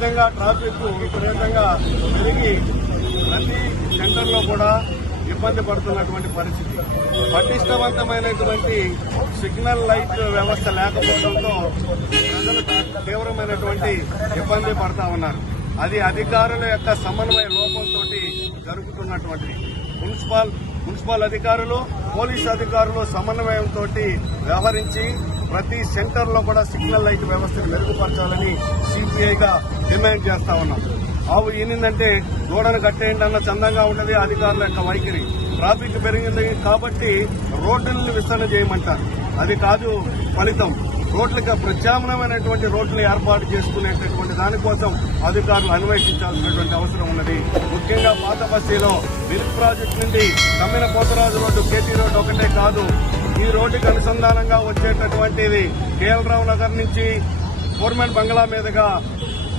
విపరీతంగా ట్రాఫిక్ విపరీతంగా పెరిగి ప్రతి సెంటర్లో కూడా ఇబ్బంది పడుతున్నటువంటి పరిస్థితి. పటిష్టవంతమైనటువంటి సిగ్నల్ లైట్ వ్యవస్థ లేకపోవడంతో ప్రజలు తీవ్రమైనటువంటి ఇబ్బంది పడతా ఉన్నారు. అది అధికారుల యొక్క సమన్వయ లోపంతో జరుగుతున్నటువంటిది. మున్సిపల్ మున్సిపల్ అధికారులు పోలీస్ అధికారులు సమన్వయంతో వ్యవహరించి ప్రతి సెంటర్లో కూడా సిగ్నల్ లైట్ వ్యవస్థను మెరుగుపరచాలని సిపిఐగా డిమాండ్ చేస్తా ఉన్నాం. ఆవు ఏంటంటే గోడను కట్టేయండి అన్న చందంగా ఉన్నది అధికారుల యొక్క వైఖరి. ట్రాఫిక్ పెరిగింది కాబట్టి రోడ్డుల్ని విస్తరణ చేయమంటారు. అది కాదు ఫలితం. రోడ్లకు ప్రత్యామ్నాయమైనటువంటి రోడ్లు ఏర్పాటు చేసుకునేటటువంటి దానికోసం అధికారులు అన్వేషించాల్సినటువంటి అవసరం ఉన్నది. ముఖ్యంగా పాత బస్తీలో మిల్క్ ప్రాజెక్ట్ నుండి Tammina Kotharaju road KT road ఒకటే కాదు. ఈ రోడ్డుకి అనుసంధానంగా వచ్చేటటువంటిది కేఎల్రావు నగర్ నుంచి గవర్నమెంట్ బంగ్లా మీదుగా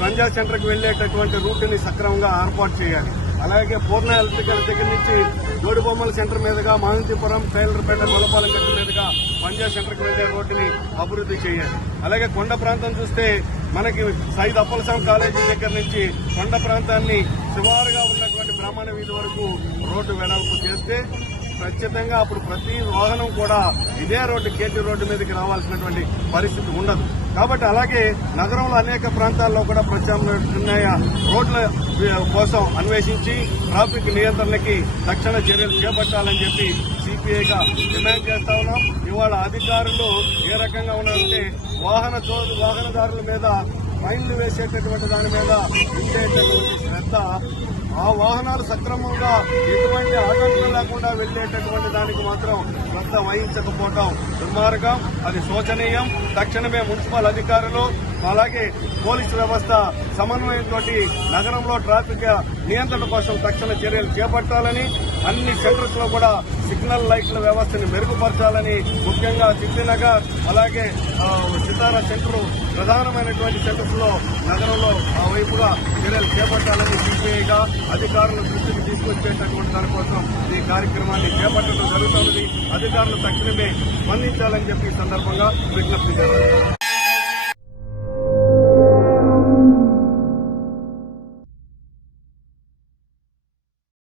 రంజా సెంటర్కి వెళ్ళేటటువంటి రూట్ని సక్రమంగా ఏర్పాటు చేయాలి. అలాగే పూర్ణ ఎలక్ట్రికల్ దగ్గర నుంచి జోడిబొమ్మల సెంటర్ మీదుగా మహంతిపురం పేలరపేట గొల్లపాలెం సెంటర్ మీదుగా పంజాబ్ సెంటర్కి వెళ్ళే రోడ్డుని అభివృద్ధి చేయాలి అలాగే కొండ ప్రాంతం చూస్తే మనకి సైద్ అప్పలసాం కాలేజీ దగ్గర నుంచి కొండ ప్రాంతాన్ని శివారుగా ఉన్నటువంటి బ్రాహ్మణ వీధి వరకు రోడ్డు వెడల్పు చేస్తే ఖచ్చితంగా అప్పుడు ప్రతి వాహనం కూడా ఇదే రోడ్డు కేటీ రోడ్డు మీదకి రావాల్సినటువంటి పరిస్థితి ఉండదు. కాబట్టి అలాగే నగరంలో అనేక ప్రాంతాల్లో కూడా ప్రత్యామ్నాయ రోడ్ల కోసం అన్వేషించి ట్రాఫిక్ నియంత్రణకి తక్షణ చర్యలు చేపట్టాలని చెప్పి సిపిఐగా డిమాండ్ చేస్తా ఉన్నాం. ఇవాళ అధికారులు ఏ రకంగా ఉన్నారంటే వాహన వాహనదారుల మీద ఫైన్లు వేసేటటువంటి దాని మీద ఉండేటటువంటి శ్రద్ధ ఆ వాహనాలు సక్రమంగా ఎటువంటి ఆటంకం లేకుండా వెళ్ళేటటువంటి దానికి మాత్రం శ్రద్ధ వహించకపోవటం దుర్మార్గం. అది శోచనీయం. తక్షణమే మున్సిపల్ అధికారులు అలాగే పోలీసు వ్యవస్థ సమన్వయంతో నగరంలో ట్రాఫిక్ నియంత్రణ కోసం తక్షణ చర్యలు చేపట్టాలని అన్ని సెంటర్స్లో కూడా సిగ్నల్ లైట్ల వ్యవస్థని మెరుగుపరచాలని ముఖ్యంగా సిద్ధినగర్ అలాగే సితారా సెంటర్ ప్రధానమైనటువంటి సెంటర్స్లో నగరంలో ఆ వైపుగా చర్యలు చేపట్టాలని సిపిఐగా అధికారుల దృష్టికి తీసుకొచ్చేటటువంటి దానికోసం ఈ కార్యక్రమాన్ని చేపట్టడం జరుగుతున్నది. అధికారులు తక్షణమే స్పందించాలని చెప్పి సందర్భంగా విజ్ఞప్తి చేశారు